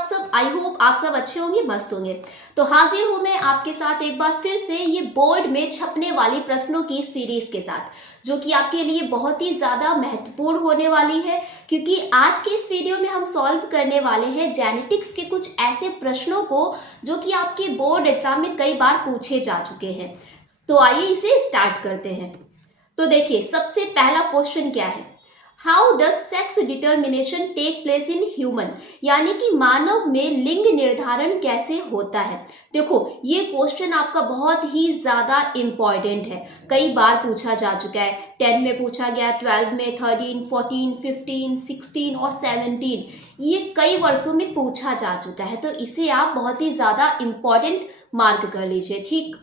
आप सब? I hope आप सब अच्छे होंगे, मस्त होंगे। तो हाजिर हूं मैं आपके साथ एक बार फिर से ये बोर्ड में छपने वाली प्रश्नों की सीरीज के साथ, जो कि आपके लिए बहुत ही ज़्यादा महत्वपूर्ण होने वाली है, क्योंकि आज के इस वीडियो में हम सॉल्व करने वाले हैं जेनेटिक्स के कुछ ऐसे प्रश्नों को जो कि आपके बोर्ड एग्जाम में कई बार पूछे जा चुके हैं। तो आइए इसे स्टार्ट करते हैं। तो देखिए, सबसे पहला क्वेश्चन क्या है? How does sex determination take place in human, यानी कि मानव में लिंग निर्धारण कैसे होता है। देखो, ये क्वेश्चन आपका बहुत ही ज़्यादा इम्पॉर्टेंट है, कई बार पूछा जा चुका है। 10 में पूछा गया, 12 में, 13, 14, 15, 16 और 17, ये कई वर्षों में पूछा जा चुका है। तो इसे आप बहुत ही ज़्यादा इम्पॉर्टेंट मार्क कर लीजिए। ठीक,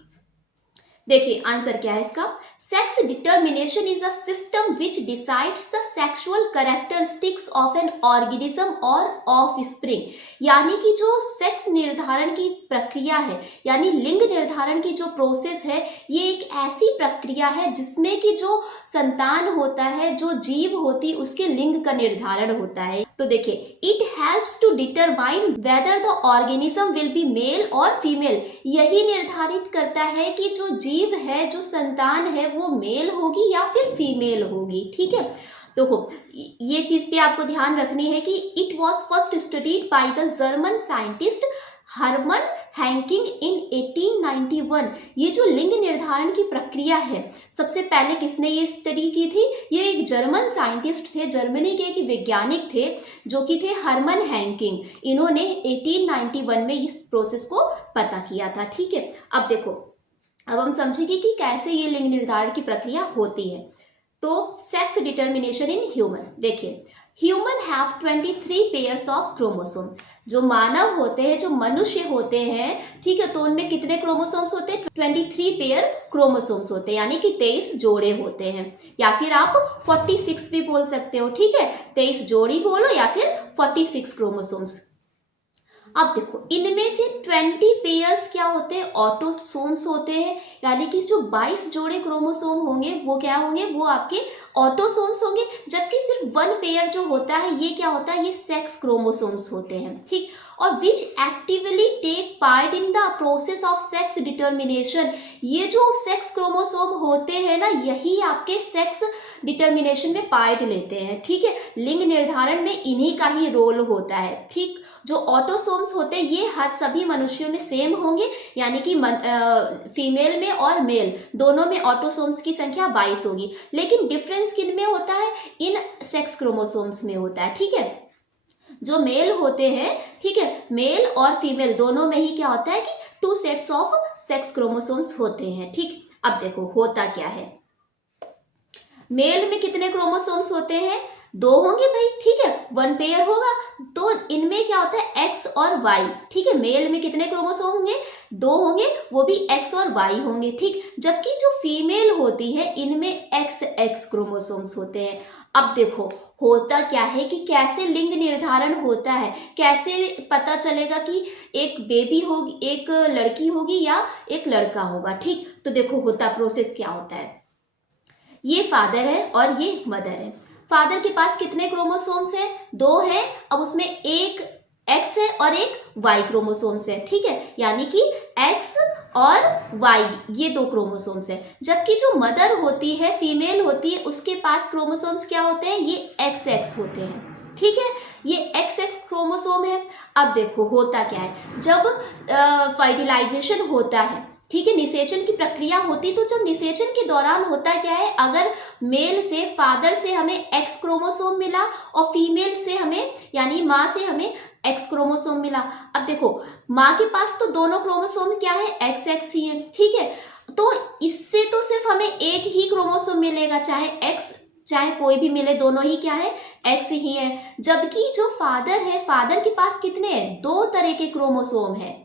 देखिए आंसर क्या है इसका। Sex determination is a system which decides the sexual characteristics of an organism और ऑफ स्प्रिंग, यानी कि जो सेक्स निर्धारण की प्रक्रिया है, यानी लिंग निर्धारण की जो प्रोसेस है, ये एक ऐसी प्रक्रिया है जिसमें कि जो संतान होता है, जो जीव होती, उसके लिंग का निर्धारण होता है। तो देखिए, it helps to determine whether the organism will be male और फीमेल, यही निर्धारित करता है कि जो जीव है, जो संतान है, वो मेल होगी या फिर फीमेल होगी। ठीक है, तो ये चीज पे आपको ध्यान रखनी है कि it was first studied by the German scientist Hermann Henking in 1891। ये जो लिंग निर्धारण की प्रक्रिया है, सबसे पहले किसने ये स्टडी की थी? ये एक जर्मन साइंटिस्ट थे, जर्मनी के एक वैज्ञानिक थे, जो कि थे हर्मन हैंकिंग। इन्होंने 1891 में इस प्रोसेस को पता किया था। ठीक है, अब देखो, अब हम समझेंगे कि कैसे ये लिंग निर्धारण की प्रक्रिया होती है। तो सेक्स डिटर्मिनेशन इन ह्यूमन, देखिए, human have 23 pairs of chromosome. जो मानव होते हैं, जो मनुष्य होते हैं, ठीक है, तो उनमें कितने क्रोमोसोम्स होते हैं? 23 पेयर क्रोमोसोम्स होते हैं, यानी कि 23 जोड़े होते हैं, या फिर आप 46 भी बोल सकते हो। ठीक है, 23 जोड़ी बोलो या फिर 46 क्रोमोसोम्स। अब देखो, इनमें से 20 पेयर्स क्या होते हैं? ऑटोसोम्स होते हैं, यानी कि जो 22 जोड़े क्रोमोसोम होंगे वो क्या होंगे? वो आपके ऑटोसोम्स होंगे। जबकि सिर्फ 1 पेयर जो होता है, ये क्या होता है? ये सेक्स क्रोमोसोम्स होते हैं। ठीक, और which actively take part in the process of sex determination, ये जो सेक्स क्रोमोसोम होते हैं ना, यही आपके सेक्स डिटर्मिनेशन में पार्ट लेते हैं। ठीक है, लिंग निर्धारण में इन्हीं का ही रोल होता है। ठीक, जो ऑटोसोम्स होते हैं ये हर सभी मनुष्यों में सेम होंगे, यानी कि फीमेल में और मेल दोनों में ऑटोसोम्स की संख्या 22 होगी, लेकिन डिफरेंस किन में होता है? इन सेक्स क्रोमोसोम्स में होता है। ठीक है, जो मेल होते हैं, ठीक है, मेल और फीमेल दोनों में ही क्या होता है कि 2 सेट्स ऑफ सेक्स क्रोमोसोम्स होते हैं। ठीक, अब देखो होता क्या है। मेल में कितने क्रोमोसोम्स होते हैं? 2 होंगे भाई। ठीक है, 1 पेयर होगा, तो इनमें क्या होता है? एक्स और वाई। ठीक है, मेल में कितने क्रोमोसोम होंगे? 2 होंगे, वो भी एक्स और वाई होंगे। ठीक, जबकि जो फीमेल होती है, इनमें एक्स एक्स क्रोमोसोम्स होते हैं। अब देखो होता क्या है कि कैसे लिंग निर्धारण होता है, कैसे पता चलेगा कि एक बेबी होगी, एक लड़की होगी या एक लड़का होगा। ठीक, तो देखो होता प्रोसेस क्या होता है। ये फादर है और ये मदर है। फादर के पास कितने क्रोमोसोम्स है? 2 है। अब उसमें एक एक्स है और एक वाई क्रोमोसोम्स है। ठीक है, यानी कि एक्स और वाई, ये 2 क्रोमोसोम्स है। जबकि जो मदर होती है, फीमेल होती है, उसके पास क्रोमोसोम्स क्या होते हैं? ये एक्स एक्स होते हैं। ठीक है, ये एक्स एक्स क्रोमोसोम है। अब देखो होता क्या है, जब फर्टिलाइजेशन होता है, ठीक है, निषेचन की प्रक्रिया होती, तो जब निषेचन के दौरान होता क्या है, अगर मेल से, फादर से हमें एक्स क्रोमोसोम मिला और फीमेल से हमें, यानी माँ से हमें एक्स क्रोमोसोम मिला। अब देखो, माँ के पास तो दोनों क्रोमोसोम क्या है? एक्स एक्स ही है। ठीक है, तो इससे तो सिर्फ हमें एक ही क्रोमोसोम मिलेगा, चाहे एक्स चाहे कोई भी मिले, दोनों ही क्या है? एक्स ही है। जबकि जो फादर है, फादर के पास कितने हैं? 2 तरह के क्रोमोसोम है,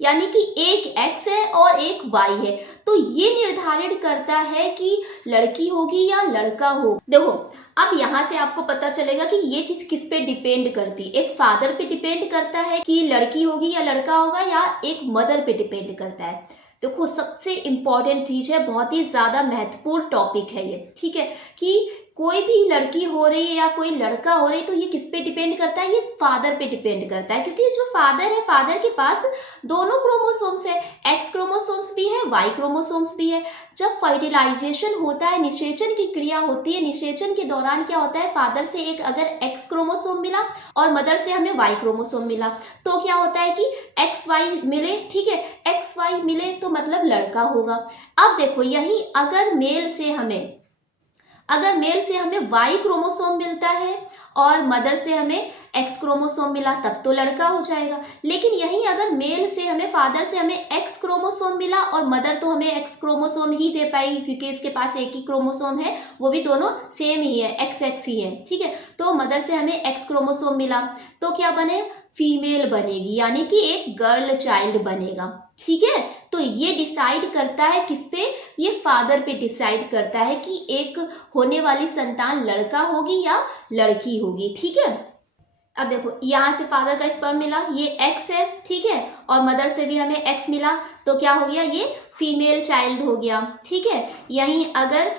यानी कि एक एक्स है और एक वाई है। तो ये निर्धारित करता है कि लड़की होगी या लड़का हो। देखो, अब यहाँ से आपको पता चलेगा कि ये चीज किस पे डिपेंड करती है। एक फादर पे डिपेंड करता है कि लड़की होगी या लड़का होगा, या एक मदर पे डिपेंड करता है। देखो, सबसे इम्पॉर्टेंट चीज है, बहुत ही ज्यादा महत्वपूर्ण टॉपिक है ये। ठीक है, कि कोई भी लड़की हो रही है या कोई लड़का हो रही है तो ये किस पे डिपेंड करता है, ये फादर पे डिपेंड करता है, क्योंकि जो फादर है, फादर के पास दोनों क्रोमोसोम्स है, एक्स क्रोमोसोम्स भी है, वाई क्रोमोसोम्स भी है। जब फर्टिलाइजेशन होता है, निषेचन की क्रिया होती है, निषेचन के दौरान क्या होता है, फादर से एक अगर एक्स क्रोमोसोम मिला और मदर से हमें वाई क्रोमोसोम मिला तो क्या होता है कि एक्स वाई मिले, ठीक है, एक्स वाई मिले तो मतलब लड़का होगा। अब देखो यही अगर मेल से हमें वाई क्रोमोसोम मिलता है और मदर से हमें एक्स क्रोमोसोम मिला तब तो लड़का हो जाएगा। लेकिन यही अगर मेल से हमें, फादर से हमें एक्स क्रोमोसोम मिला और मदर तो हमें एक्स क्रोमोसोम ही दे पाएगी क्योंकि इसके पास एक ही क्रोमोसोम है, वो भी दोनों सेम ही है, एक्स एक्स ही है, ठीक है। तो मदर से हमें एक्स क्रोमोसोम मिला तो क्या बने, फीमेल बनेगी, यानी कि एक गर्ल चाइल्ड बनेगा, ठीक है। तो ये डिसाइड करता है किस पे, ये फादर पे डिसाइड करता है कि एक होने वाली संतान लड़का होगी या लड़की होगी, ठीक है। अब देखो यहाँ से फादर का स्पर्म मिला, ये एक्स है, ठीक है, और मदर से भी हमें एक्स मिला तो क्या हो गया, ये फीमेल चाइल्ड हो गया, ठीक है। यहीं अगर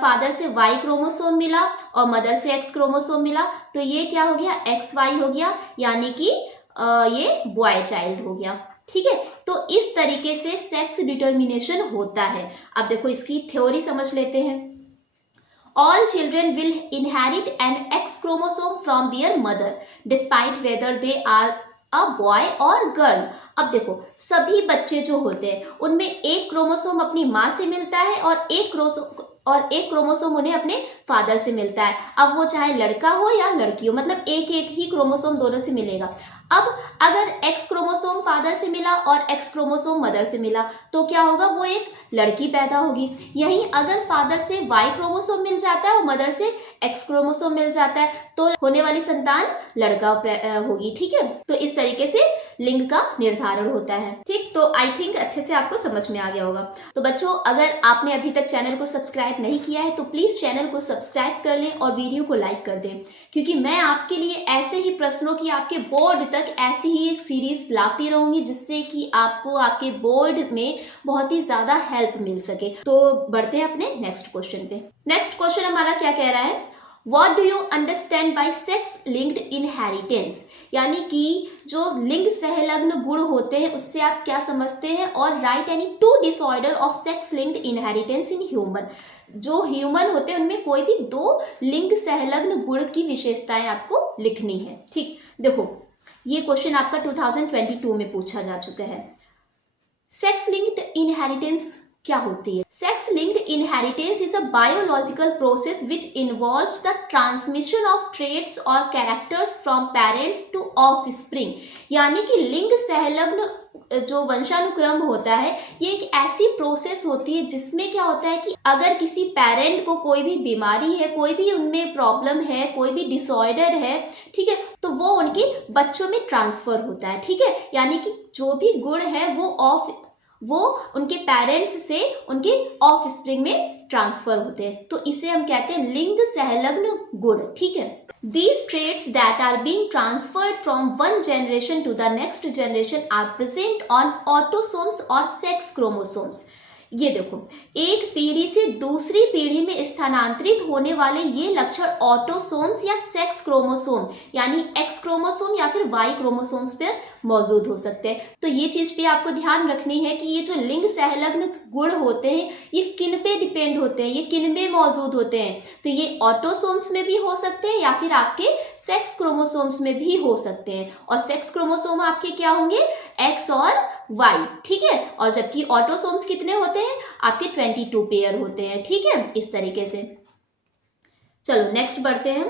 फादर से वाई क्रोमोसोम मिला और मदर से एक्स क्रोमोसोम मिला तो ये क्या हो गया, एक्स वाई हो गया, यानी कि ये बॉय चाइल्ड हो गया, ठीक है। तो इस तरीके से सेक्स डिटर्मिनेशन होता है। अब देखो इसकी थ्योरी समझ लेते हैं। All children will inherit an X chromosome from their mother, despite whether they are a boy or girl. अब देखो सभी बच्चे जो होते हैं उनमें एक क्रोमोसोम अपनी माँ से मिलता है और एक क्रोमोसोम उन्हें अपने फादर से मिलता है। अब वो चाहे लड़का हो या लड़की हो, मतलब एक एक ही क्रोमोसोम दोनों से मिलेगा। अब अगर एक्स क्रोमोसोम फादर से मिला और एक्स क्रोमोसोम मदर से मिला तो क्या होगा, वो एक लड़की पैदा होगी। यहीं अगर फादर से वाई क्रोमोसोम मिल जाता है और मदर से एक्स क्रोमोसोम मिल जाता है तो होने वाली संतान लड़का होगी, ठीक है। तो इस तरीके से लिंग का निर्धारण होता है, ठीक। तो आई थिंक अच्छे से आपको समझ में आ गया होगा। तो बच्चों अगर आपने अभी तक चैनल को सब्सक्राइब नहीं किया है तो प्लीज चैनल को सब्सक्राइब कर लें और वीडियो को लाइक कर दें, क्योंकि मैं आपके लिए ऐसे ही प्रश्नों की आपके बोर्ड तक ऐसी ही एक सीरीज लाती रहूंगी जिससे कि आपको आपके बोर्ड में बहुत ही ज्यादा हेल्प मिल सके। तो बढ़ते हैं अपने नेक्स्ट क्वेश्चन पे। नेक्स्ट क्वेश्चन हमारा क्या कह रहा है, What do you understand by sex linked inheritance? यानी कि जो लिंग सहलग्न गुण होते हैं उससे आप क्या समझते हैं, और right any two disorder of sex linked inheritance in human. जो ह्यूमन होते हैं उनमें कोई भी दो लिंग सहलग्न गुण की विशेषताएं आपको लिखनी है, ठीक। देखो ये क्वेश्चन आपका 2022 में पूछा जा चुका है। सेक्स लिंक्ड इनहेरिटेंस क्या होती है? Sex linked inheritance is a biological process which involves the transmission of traits और characters from parents to offspring. यानी कि लिंग सहलग्न जो वंशानुक्रम होता है ये एक ऐसी प्रोसेस होती है जिसमें क्या होता है कि अगर किसी पेरेंट को कोई भी बीमारी है, कोई भी उनमें प्रॉब्लम है, कोई भी डिसऑर्डर है, ठीक है, तो वो उनके बच्चों में ट्रांसफर होता है, ठीक है। यानी कि जो भी गुण है वो उनके पेरेंट्स से उनके ऑफस्प्रिंग में ट्रांसफर होते हैं, तो इसे हम कहते हैं लिंग सहलग्न गुण, ठीक है। These traits that are being transferred from one generation to the next generation are present on autosomes or sex chromosomes. ये देखो एक पीढ़ी से दूसरी पीढ़ी में स्थानांतरित होने वाले ये लक्षण ऑटोसोम्स या सेक्स क्रोमोसोम यानी एक्स क्रोमोसोम या फिर वाई क्रोमोसोम्स पर मौजूद हो सकते हैं। तो ये चीज भी आपको ध्यान रखनी है कि ये जो लिंग सहलग्न गुण होते हैं ये किन पे डिपेंड होते हैं, ये किन में मौजूद होते हैं। तो ये ऑटोसोम्स में भी हो सकते हैं या फिर आपके सेक्स क्रोमोसोम्स में भी हो सकते हैं, और सेक्स क्रोमोसोम आपके क्या होंगे, एक्स और वाई, ठीक है। और जबकि ऑटोसोम्स कितने होते हैं, आपके 22 पेयर होते हैं, ठीक है। इस तरीके से चलो नेक्स्ट बढ़ते हैं।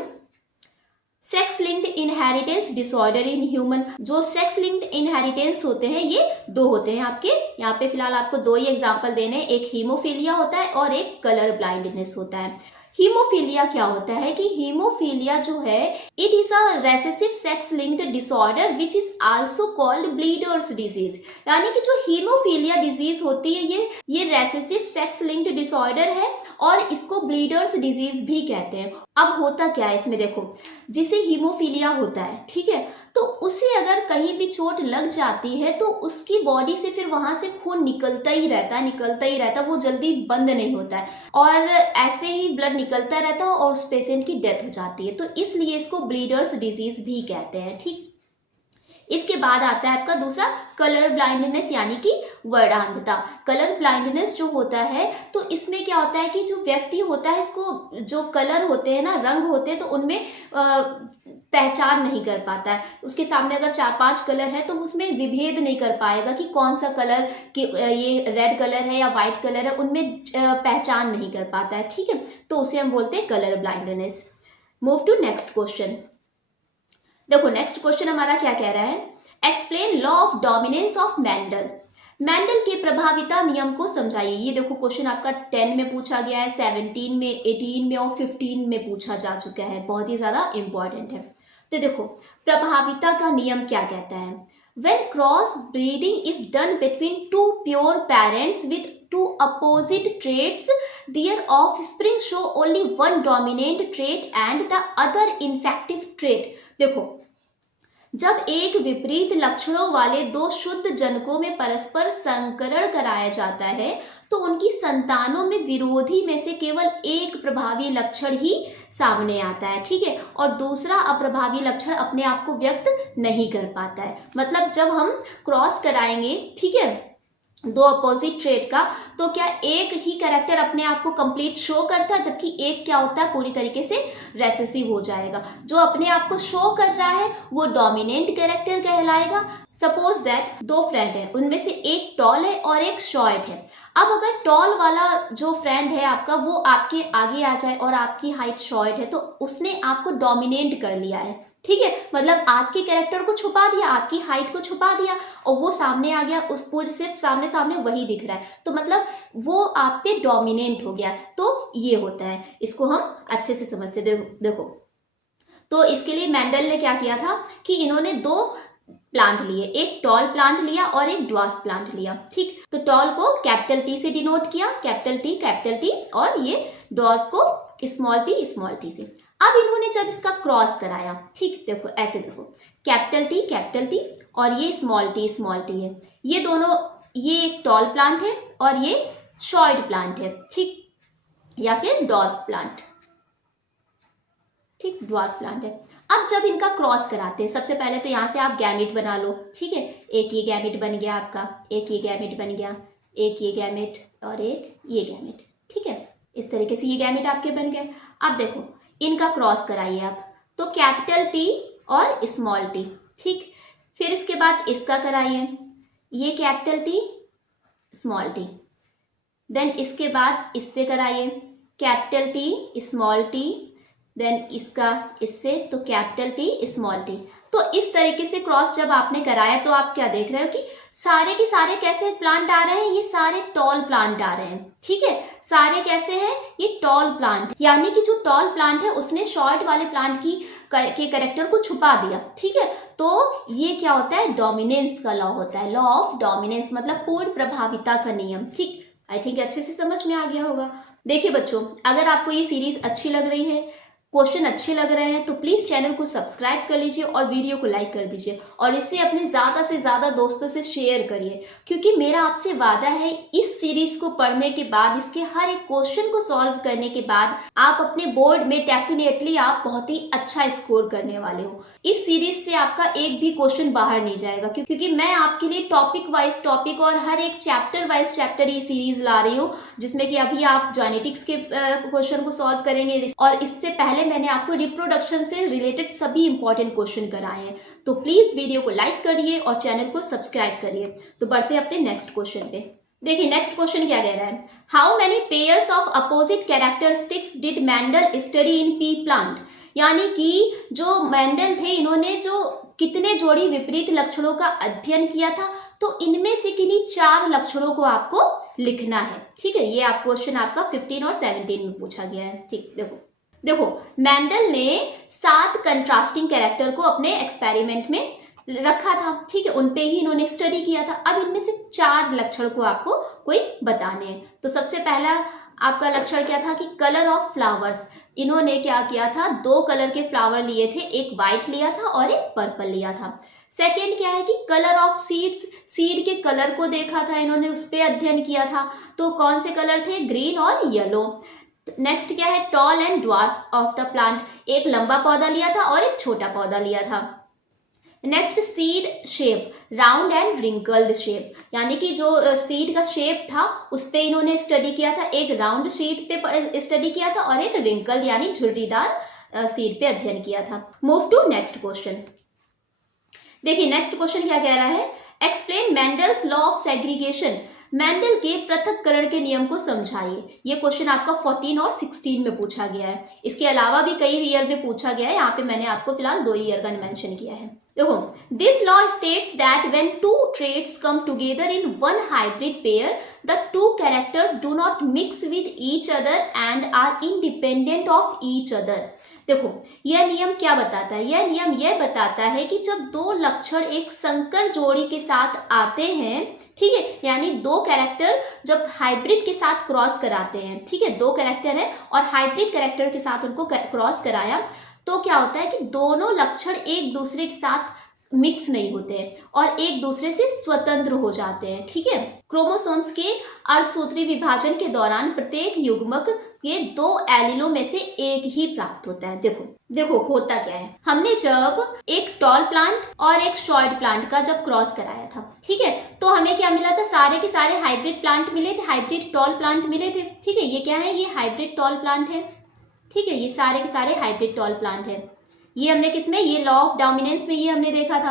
Sex linked inheritance disorder in human. जो सेक्स लिंक्ड इनहेरिटेंस होते हैं ये दो होते हैं आपके, यहाँ पे फिलहाल आपको दो ही एग्जांपल देने हैं, एक हीमोफीलिया होता है और एक कलर ब्लाइंडनेस होता है। हीमोफीलिया क्या होता है कि हीमोफीलिया जो है it is a recessive sex linked disorder which is also called bleeders disease. यानी कि जो हीमोफीलिया डिजीज होती है ये रेसेसिव सेक्स लिंक्ड डिसऑर्डर है और इसको ब्लीडर्स डिजीज भी कहते हैं। अब होता क्या है इसमें, देखो जिसे हीमोफीलिया होता है, ठीक है, तो उसे अगर कहीं भी चोट लग जाती है तो उसकी बॉडी से फिर वहां से खून निकलता ही रहता है, निकलता ही रहता है, वो जल्दी बंद नहीं होता है और ऐसे ही ब्लड निकलता रहता है और उस पेशेंट की डेथ हो जाती है। तो इसलिए इसको ब्लीडर्स डिजीज भी कहते हैं। ठीक, इसके बाद आता है आपका दूसरा कलर ब्लाइंडनेस यानी कि वर्णांधता। कलर ब्लाइंडनेस जो होता है तो इसमें क्या होता है कि जो व्यक्ति होता है इसको जो कलर होते हैं ना, रंग होते हैं, तो उनमें पहचान नहीं कर पाता है। उसके सामने अगर 4-5 कलर है तो उसमें विभेद नहीं कर पाएगा कि कौन सा कलर कि ये रेड कलर है या वाइट कलर है, उनमें पहचान नहीं कर पाता है। ठीक है, तो उसे हम बोलते हैं colour blindness. Move to next question. देखो नेक्स्ट क्वेश्चन हमारा क्या कह रहा है, explain law of dominance of Mendel. Mendel के प्रभाविता नियम को समझाइए। ये देखो क्वेश्चन आपका 10 में पूछा गया है, 17 में, 18 में और 15 में पूछा जा चुका है, बहुत ही ज्यादा इंपॉर्टेंट है। तो देखो प्रभाविता का नियम क्या कहता है, when cross breeding is done between two pure parents with two opposite traits, their offspring show only one dominant trait and the other infective trait। देखो जब एक विपरीत लक्षणों वाले दो शुद्ध जनकों में परस्पर संकरण कराया जाता है तो उनकी संतानों में विरोधी में से केवल एक प्रभावी लक्षण ही सामने आता है। ठीक है, और दूसरा अप्रभावी लक्षण अपने आप को व्यक्त नहीं कर पाता है। मतलब जब हम क्रॉस कराएंगे, ठीक है, दो अपोजिट ट्रेट का, तो क्या एक ही कैरेक्टर अपने आप को कंप्लीट शो करता है, जबकि एक क्या होता है पूरी तरीके से रेसेसिव हो जाएगा। जो अपने आप को शो कर रहा है वो डोमिनेंट कैरेक्टर कहलाएगा। सपोज दैट दो फ्रेंड है, उनमें से एक टॉल है और एक शॉर्ट है। अब अगर टॉल वाला जो फ्रेंड है आपका वो आपके आगे आ जाए और आपकी हाइट शॉर्ट है तो उसने आपको डोमिनेट कर लिया है। ठीक है, मतलब आपके कैरेक्टर को छुपा दिया, आपकी हाइट को छुपा दिया और वो सामने आ गया, उस पूरे सिर्फ सामने सामने वही दिख रहा है, तो मतलब वो आप पे डोमिनेंट हो गया। तो ये होता है, इसको हम अच्छे से समझते। देखो तो इसके लिए मेंडल ने क्या किया था कि इन्होंने दो प्लांट लिए, एक टॉल प्लांट लिया और एक ड्वार्फ प्लांट लिया। ठीक, तो टॉल को कैपिटल टी से डिनोट किया, कैपिटल टी, और ये ड्वार्फ को स्मॉल टी से। अब इन्होंने जब इसका क्रॉस कराया, ठीक, देखो ऐसे देखो, कैपिटल टी और ये स्मॉल टी है, ये दोनों, ये एक टॉल प्लांट है और ये शॉर्ट प्लांट है। ठीक, या फिर ड्वार्फ प्लांट। ठीक, ड्वार्फ प्लांट है। अब जब इनका क्रॉस कराते हैं, सबसे पहले तो यहाँ से आप गैमेट बना लो। ठीक है, एक ये गैमेट बन गया आपका, एक ये गैमेट बन गया, एक ये गैमेट और एक ये गैमेट। ठीक है, इस तरीके से ये गैमेट आपके बन गए। अब देखो इनका क्रॉस कराइए आप, तो कैपिटल टी और स्मॉल टी। ठीक, फिर इसके बाद इसका कराइए, ये capital T small T, then इसके बाद इससे कराइए capital T small T, then इसका इससे, तो कैपिटल टी स्मॉल टी। तो इस तरीके से क्रॉस जब आपने कराया तो आप क्या देख रहे हो कि सारे के सारे कैसे प्लांट आ रहे हैं, ये सारे टॉल प्लांट आ रहे हैं। ठीक है, सारे कैसे हैं, ये टॉल प्लांट, यानी कि जो टॉल प्लांट है उसने शॉर्ट वाले प्लांट के कैरेक्टर को छुपा दिया। ठीक है, तो ये क्या होता है, डोमिनेंस का लॉ होता है, लॉ ऑफ डोमिनेंस, मतलब पूर्ण प्रभाविता का नियम। ठीक, आई थिंक अच्छे से समझ में आ गया होगा। देखिए बच्चों, अगर आपको ये सीरीज अच्छी लग रही है, क्वेश्चन अच्छे लग रहे हैं, तो प्लीज़ चैनल को सब्सक्राइब कर लीजिए और वीडियो को लाइक कर दीजिए और इसे अपने ज़्यादा से ज़्यादा दोस्तों से शेयर करिए, क्योंकि मेरा आपसे वादा है इस सीरीज़ को पढ़ने के बाद, इसके हर एक क्वेश्चन को सॉल्व करने के बाद आप अपने बोर्ड में डेफिनेटली आप बहुत ही अच्छा स्कोर करने वाले हो। इस सीरीज से आपका एक भी क्वेश्चन बाहर नहीं जाएगा, क्योंकि मैं आपके लिए टॉपिक वाइज टॉपिक और हर एक चैप्टर वाइज चैप्टर ये सीरीज ला रही हूँ, जिसमें कि अभी आप जेनेटिक्स के क्वेश्चन को सॉल्व करेंगे और इससे पहले मैंने आपको रिप्रोडक्शन से रिलेटेड सभी इंपॉर्टेंट क्वेश्चन कराए हैं। तो प्लीज वीडियो को लाइक करिए और चैनल को सब्सक्राइब करिए। तो बढ़ते हैं अपने नेक्स्ट क्वेश्चन पे। देखिए नेक्स्ट क्वेश्चन क्या कह रहा है, how many pairs of opposite characteristics did Mendel study in P plant. यानी कि जो मेंडल थे, इन्होंने जो कितने जोड़ी विपरीत लक्षणों का अध्ययन किया था, तो इनमें से किन्हीं 4 लक्षणों को आपको लिखना है। ठीक है, ये आप क्वेश्चन आपका 15 और 17 में पूछा गया है। ठीक, देखो मेंडल ने 7 कंट्रास्टिंग कैरेक्टर को अपने एक्सपेरिमेंट में रखा था। ठीक है, उन पे ही इन्होंने स्टडी किया था। अब इनमें से 4 लक्षण को आपको कोई बताने हैं। तो सबसे पहला आपका लक्षण क्या था कि कलर ऑफ फ्लावर्स, इन्होंने क्या किया था, 2 कलर के फ्लावर लिए थे, एक वाइट लिया था और एक पर्पल लिया था। सेकेंड क्या है कि कलर ऑफ सीड्स, सीड के कलर को देखा था इन्होंने, उस पर अध्ययन किया था। तो कौन से कलर थे, ग्रीन और येलो। नेक्स्ट क्या है, tall and dwarf of the plant, एक लंबा पौधा लिया था और एक छोटा पौधा लिया था। Next seed shape, round and wrinkled shape, यानी कि जो सीड का शेप था उस पे इन्होंने स्टडी किया था, एक राउंड सीड पे स्टडी किया था और एक रिंकल यानी झुर्रीदार सीड पे अध्ययन किया था। Move to next question. देखिए नेक्स्ट क्वेश्चन क्या कह रहा है, explain Mendel's law of segregation, Mendel के पृथक्करण के नियम को समझाइए। ये क्वेश्चन आपका 14 और 16 में पूछा गया है। इसके अलावा भी कई ईयर में पूछा गया है, यहाँ पे मैंने आपको फिलहाल 2 ईयर का मेंशन किया है। देखो, this law states that when 2 traits come together in one hybrid pair, the 2 characters do not mix with each other and are independent of each other। देखो यह नियम क्या बताता है, यह नियम यह बताता है कि जब 2 लक्षण एक संकर जोड़ी के साथ आते हैं, ठीक है, यानी 2 कैरेक्टर जब हाइब्रिड के साथ क्रॉस कराते हैं, ठीक है, 2 कैरेक्टर है और हाइब्रिड कैरेक्टर के साथ उनको क्रॉस कराया, तो क्या होता है कि दोनों लक्षण एक दूसरे के साथ मिक्स नहीं होते हैं और एक दूसरे से स्वतंत्र हो जाते हैं, ठीक है। क्रोमोसोम्स के अर्धसूत्री विभाजन के दौरान प्रत्येक युग्मक के 2 एलीलों में से एक ही प्राप्त होता है। देखो होता क्या है, हमने जब एक टॉल प्लांट और एक शॉर्ट प्लांट का जब क्रॉस कराया था, ठीक है, तो हमें क्या मिला था, सारे के सारे हाइब्रिड प्लांट मिले थे, हाइब्रिड टॉल प्लांट मिले थे, ठीक है। ये क्या है, ये हाइब्रिड टॉल प्लांट है, ठीक है, ये सारे के सारे हाइब्रिड टॉल प्लांट है। ये हमने किसमें, ये लॉ ऑफ डोमिनेंस में ये हमने देखा था।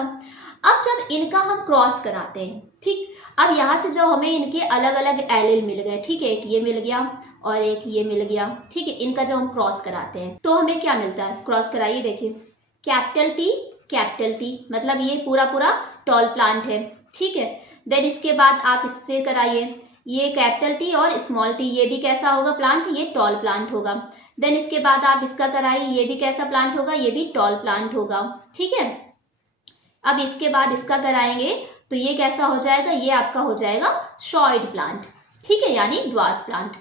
अब जब इनका हम क्रॉस कराते हैं, ठीक, अब यहाँ से जो हमें इनके अलग अलग एलील मिल गए, ठीक है, एक ये मिल गया और एक ये मिल गया, ठीक है, इनका जब हम क्रॉस कराते हैं तो हमें क्या मिलता है, क्रॉस कराइए, देखिए कैपिटल टी, मतलब ये पूरा टॉल प्लांट है, ठीक है। देन इसके बाद आप इससे कराइए, ये कैपिटल टी और स्मॉल टी, ये भी कैसा होगा प्लांट, ये टॉल प्लांट होगा। देन इसके बाद आप इसका कराइए, ये भी कैसा प्लांट होगा, ये भी टॉल प्लांट होगा, ठीक है। अब इसके बाद इसका कराएंगे तो ये कैसा हो जाएगा, ये आपका हो जाएगा शॉर्ट प्लांट, ठीक है, यानी ड्वार्फ प्लांट।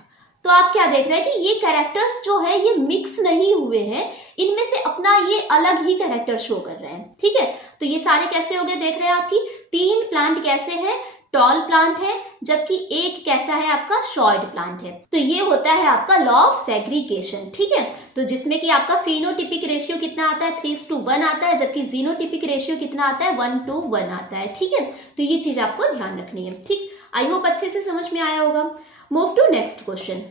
तो आप क्या देख रहे हैं कि ये कैरेक्टर्स जो है ये मिक्स नहीं हुए हैं, इनमें से अपना ये अलग ही कैरेक्टर शो कर रहे हैं, ठीक है। तो ये सारे कैसे हो गए, देख रहे हैं आपकी 3 प्लांट कैसे हैं, टॉल प्लांट है, जबकि एक कैसा है आपका शॉर्ट प्लांट है। तो ये होता है आपका लॉ ऑफ सेग्रीगेशन, ठीक है। तो जिसमें कि आपका फिनोटिपिक रेशियो कितना आता है, 3:1 आता है, जबकि जीनोटिपिक रेशियो कितना आता है, 1:1 आता है, ठीक है। तो ये चीज आपको ध्यान रखनी है, ठीक। आई होप अच्छे से समझ में आया होगा। Move to next question.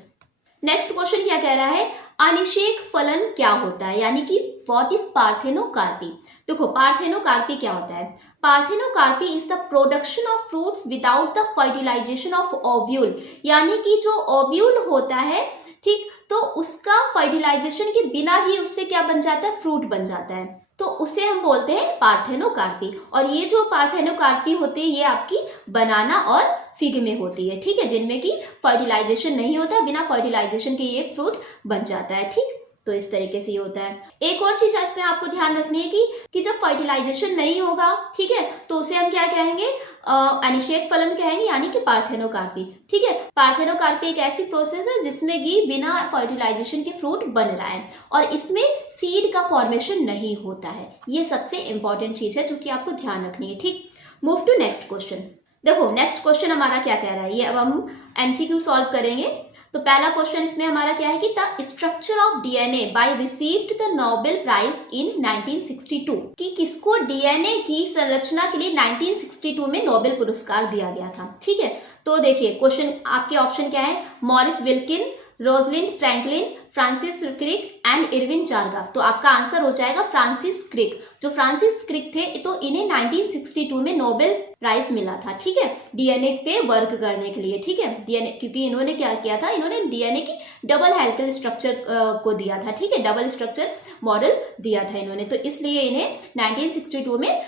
Next question क्या कह रहा है, अनिषेक फलन क्या होता है, यानी कि व्हाट इज पार्थेनोकार्पी। देखो पार्थेनोकार्पी क्या होता है, parthenocarpy is the production of fruits without the fertilisation of ovule, यानी कि जो ओव्यूल होता है, ठीक, तो उसका फर्टिलाइजेशन के बिना ही उससे क्या बन जाता है, फ्रूट बन जाता है, तो उसे हम बोलते हैं पार्थेनोकार्पी। और ये जो पार्थेनोकार्पी होती है ये आपकी बनाना और फिग में होती है, ठीक है, जिनमें कि फर्टिलाइजेशन नहीं होता, बिना फर्टिलाइजेशन के ये एक फ्रूट बन जाता है, ठीक। तो इस तरीके से ये होता है। एक और चीज इसमें आपको ध्यान रखनी है कि जब फर्टिलाइजेशन नहीं होगा, ठीक है, तो उसे हम क्या कहेंगे, अनिषेक फलन कहेंगे, यानी कि पार्थेनोकार्पी, ठीक है। पार्थेनोकार्पी एक ऐसी प्रोसेस है जिसमें कि बिना फर्टिलाइजेशन के फ्रूट बन रहा है और इसमें सीड का फॉर्मेशन नहीं होता है। ये सबसे इंपॉर्टेंट चीज है जो कि आपको ध्यान रखनी है, ठीक। Move to next question. देखो नेक्स्ट क्वेश्चन हमारा क्या कह रहा है, ये अब हम एमसीक्यू सॉल्व करेंगे। तो पहला क्वेश्चन इसमें हमारा क्या है कि the structure of DNA by received the Nobel prize in 1962, कि किसको डीएनए की संरचना के लिए 1962 में नोबेल पुरस्कार दिया गया था, ठीक है। तो देखिए क्वेश्चन आपके ऑप्शन क्या है, Maurice Wilkin, Rosalind Franklin, Francis Crick and Erwin Chargaff. तो आपका आंसर हो जाएगा फ्रांसिस क्रिक। जो फ्रांसिस क्रिक थे तो इन्हें 1962 में नोबेल प्राइज मिला था, ठीक है, डीएनए पे वर्क करने के लिए, ठीक है, डीएनए, क्योंकि इन्होंने क्या किया था, इन्होंने डीएनए की डबल हेलिकल स्ट्रक्चर को दिया था, ठीक है, डबल स्ट्रक्चर मॉडल दिया था इन्होंने, तो इसलिए इन्हें 1962 में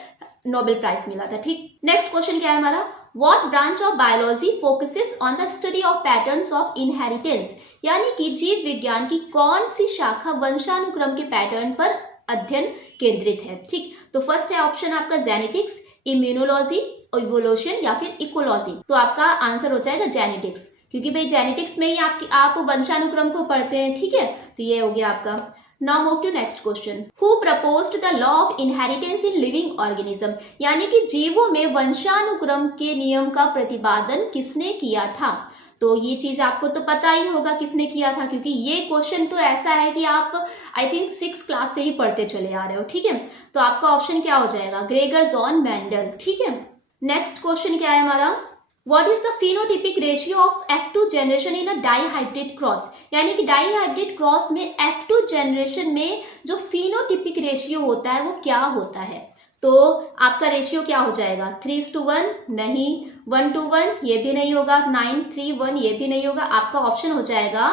नोबेल प्राइज मिला था, ठीक। नेक्स्ट क्वेश्चन क्या है हमारा, what branch of biology focuses on the study of patterns of inheritance, यानी कि जीव विज्ञान की कौन सी शाखा वंशानुक्रम के पैटर्न पर अध्ययन केंद्रित है, ठीक। तो फर्स्ट है ऑप्शन आपका जेनेटिक्स, इम्यूनोलॉजी, इवोल्यूशन या फिर इकोलॉजी। तो आपका आंसर हो जाएगा जेनेटिक्स। क्योंकि भाई जेनेटिक्स में ही आप वंशानुक्रम को पढ़ते हैं, ठीक है। तो ये हो गया आपका। Now move to next question. Who proposed the law of inheritance in living organism, यानी कि जीवों में वंशानुक्रम के नियम का प्रतिपादन किसने किया था। तो ये चीज आपको तो पता ही होगा किसने किया था, क्योंकि ये क्वेश्चन तो ऐसा है कि आप आई थिंक 6 क्लास से ही पढ़ते चले आ रहे हो, ठीक है। तो आपका ऑप्शन क्या हो जाएगा, ग्रेगर जॉन मेंडल, ठीक है। नेक्स्ट क्वेश्चन क्या है हमारा, what is the phenotypic ratio of F2 generation in a dihybrid cross, यानी कि डाईहाइब्रिड क्रॉस में F2 जनरेशन में जो फिनोटिपिक रेशियो होता है वो क्या होता है। तो आपका रेशियो क्या हो जाएगा, 3:1 नहीं, 1:1 ये भी नहीं होगा, 9:3:1 ये भी नहीं होगा। आपका ऑप्शन हो जाएगा,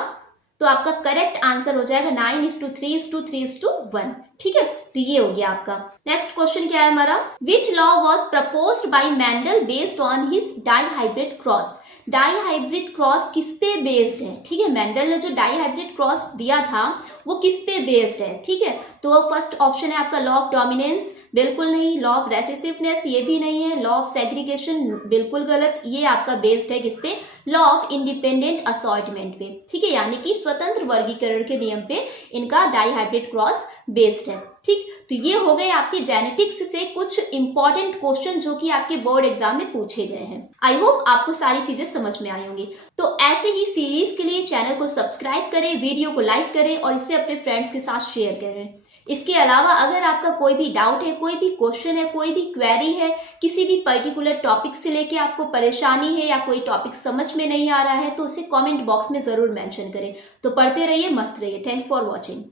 तो आपका करेक्ट आंसर हो जाएगा 9:3:3:1, ठीक है। तो ये हो गया आपका। नेक्स्ट क्वेश्चन क्या है हमारा, which law was proposed by Mendel based on his dihybrid cross. Dihybrid cross किस पे बेस्ड है, ठीक है। मेंडल ने जो डाईहाइब्रिड क्रॉस दिया था वो किस पे बेस्ड है, ठीक है। तो फर्स्ट ऑप्शन है आपका लॉ ऑफ डोमिनेंस, बिल्कुल नहीं। लॉ ऑफ रेसेसिवनेस, ये भी नहीं है। लॉ ऑफ सेग्रीगेशन, बिल्कुल गलत। ये आपका बेस्ड है किस पे, लॉ ऑफ इंडिपेंडेंट असॉर्टमेंट पे, ठीक है, यानी कि स्वतंत्र वर्गीकरण के नियम पे इनका डाईहाइब्रिड क्रॉस बेस्ड है, ठीक। तो ये हो गए आपके जेनेटिक्स से कुछ इंपॉर्टेंट क्वेश्चन जो कि आपके बोर्ड एग्जाम में पूछे गए हैं। आई होप आपको सारी चीजें समझ में आई होंगी। तो ऐसे ही सीरीज के लिए चैनल को सब्सक्राइब करें, वीडियो को लाइक करें और इसे अपने फ्रेंड्स के साथ शेयर करें। इसके अलावा अगर आपका कोई भी डाउट है, कोई भी क्वेश्चन है, कोई भी क्वेरी है, किसी भी पर्टिकुलर टॉपिक से लेके आपको परेशानी है या कोई टॉपिक समझ में नहीं आ रहा है, तो उसे कमेंट बॉक्स में जरूर मेंशन करें। तो पढ़ते रहिए, मस्त रहिए। Thanks for watching.